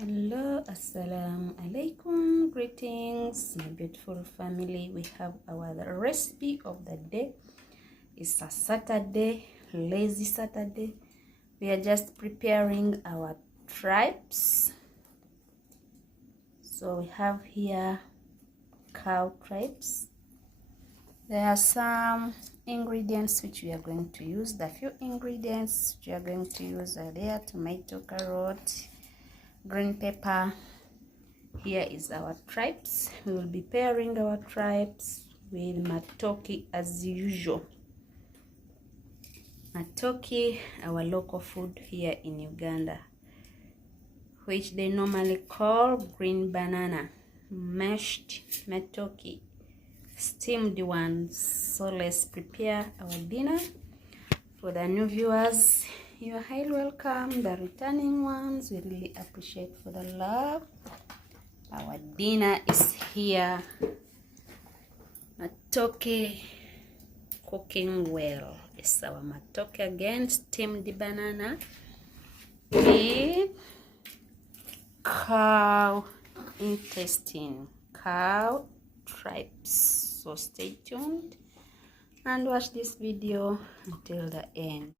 Hello, assalamu alaikum, greetings my beautiful family. We have our recipe of the day. It's a Saturday, lazy Saturday. We are just preparing our tripes. So we have here cow tripes. There are some ingredients which we are going to use. The few ingredients we are going to use are there: tomato, carrot, green pepper. Here is our tripes. We will be pairing our tripes with matoke as usual. Matoke, our local food here in Uganda, which they normally call green banana, mashed matoke, steamed ones. So let's prepare our dinner. For the new viewers, you are highly welcome. The returning ones, we really appreciate for the love. Our dinner is here. Matoke cooking well. It's our matoke again, steamed banana with cow intestine, cow tripes. So stay tuned and watch this video until the end.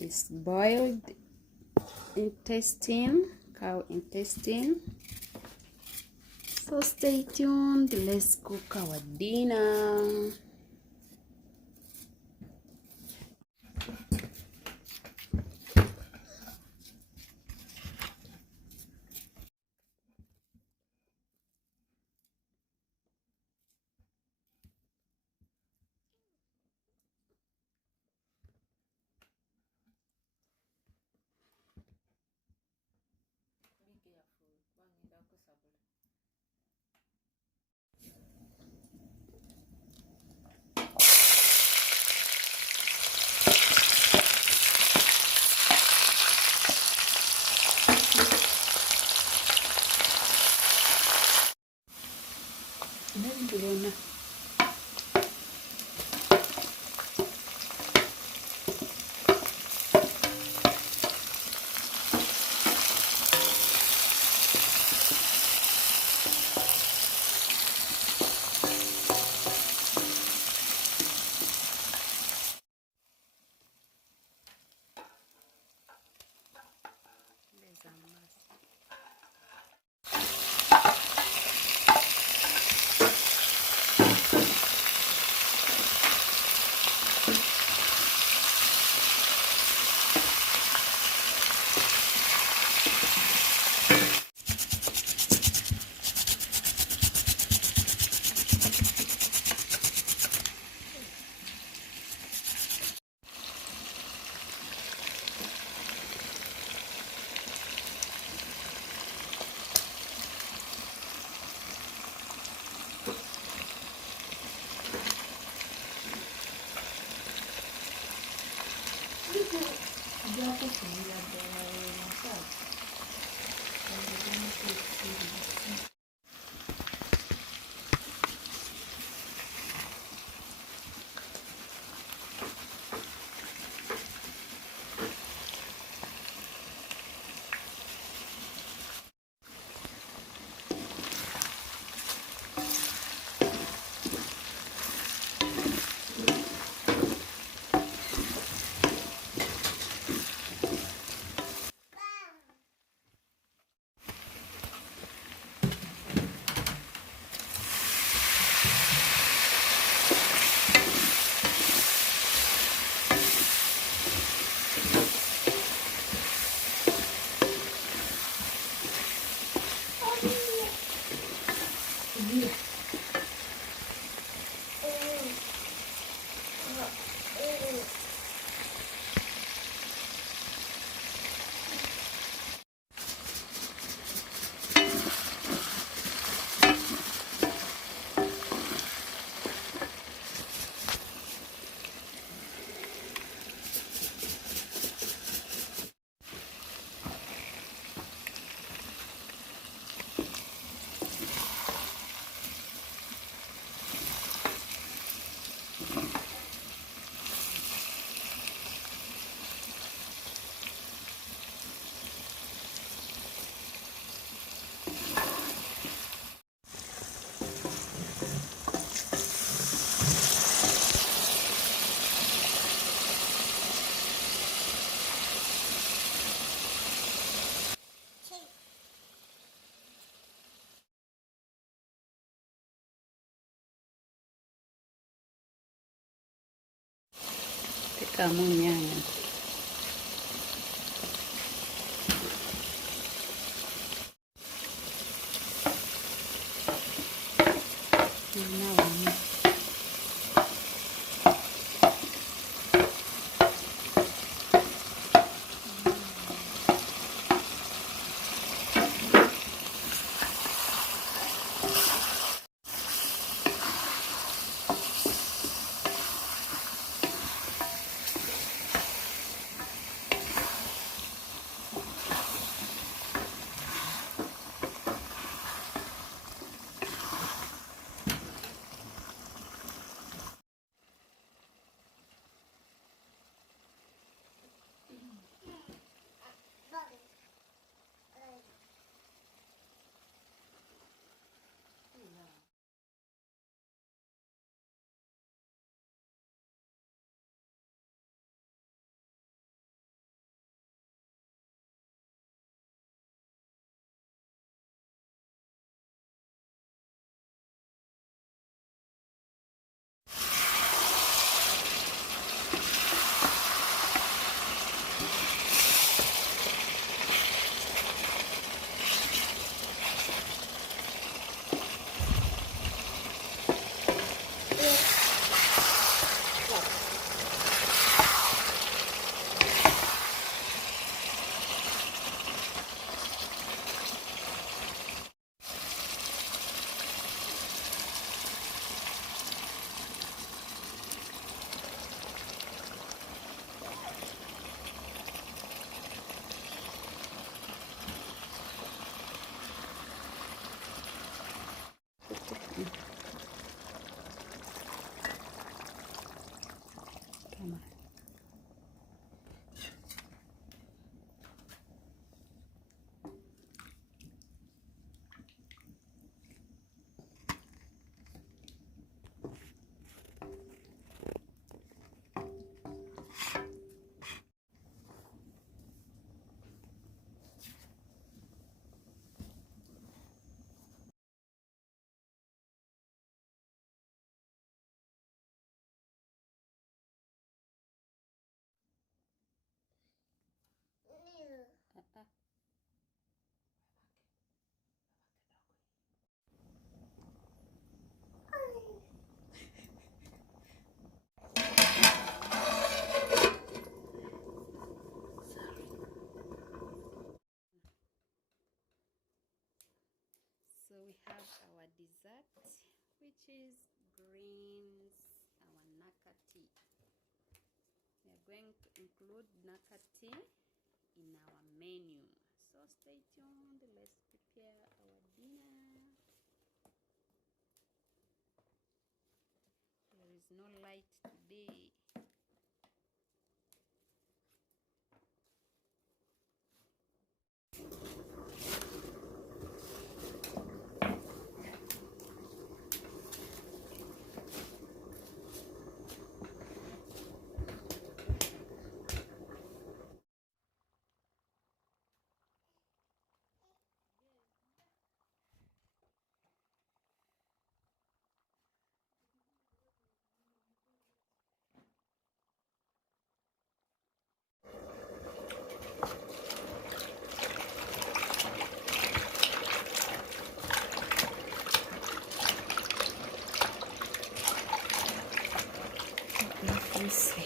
It's boiled intestine, cow intestine. So stay tuned. Let's cook our dinner. Kama nyanya. So we have our dessert, which is greens, our naka tea. We are going to include naka tea in our menu. So stay tuned, let's prepare our dinner. There is no light today. Let's see.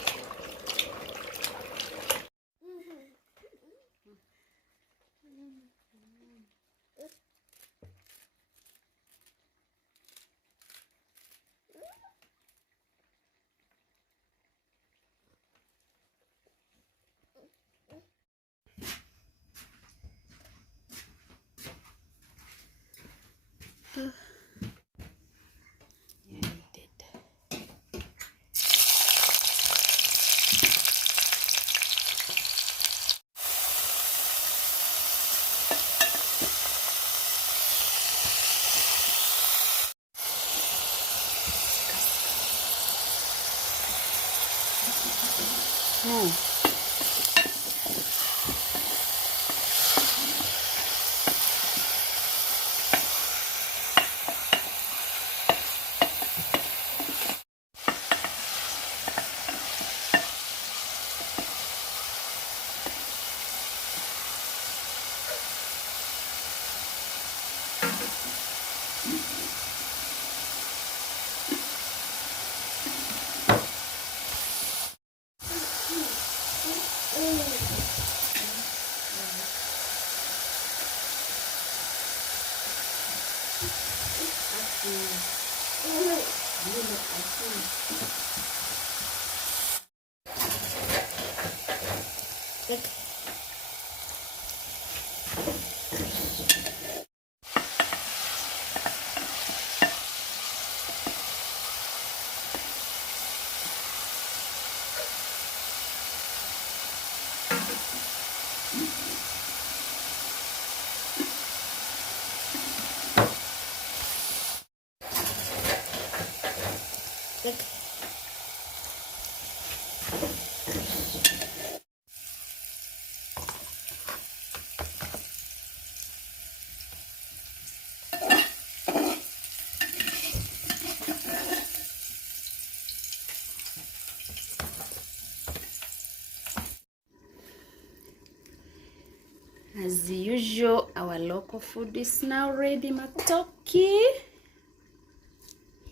As usual, our local food is now ready, matoke.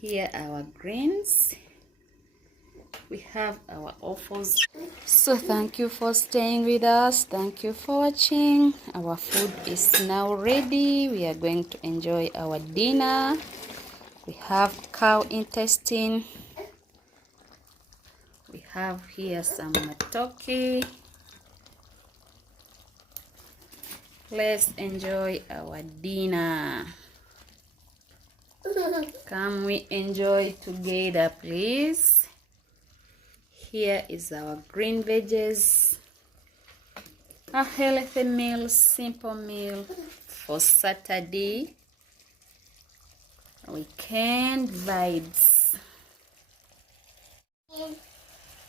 Here are our greens. We have our offals. So thank you for staying with us. Thank you for watching. Our food is now ready. We are going to enjoy our dinner. We have cow intestine. We have here some matoke. Let's enjoy our dinner. Come we enjoy together, please. Here is our green veggies. A healthy meal, simple meal for Saturday. Weekend vibes.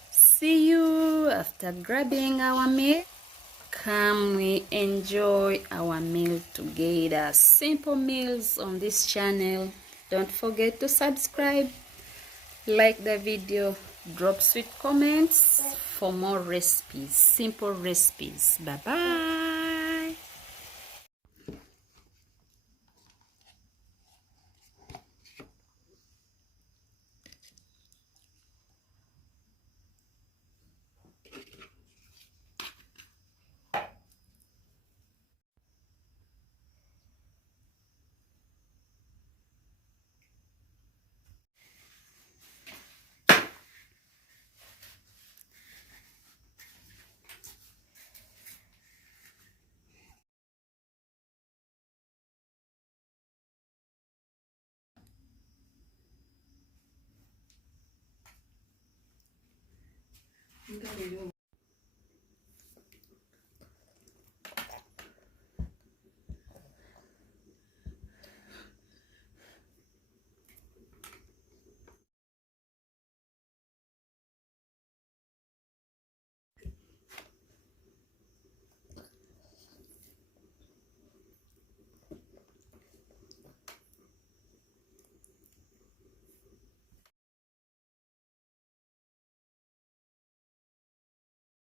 See you after grabbing our meal. Come we enjoy our meal together. Simple meals on this channel. Don't forget to subscribe, like the video, drop sweet comments for more recipes, simple recipes. Bye bye. Ndio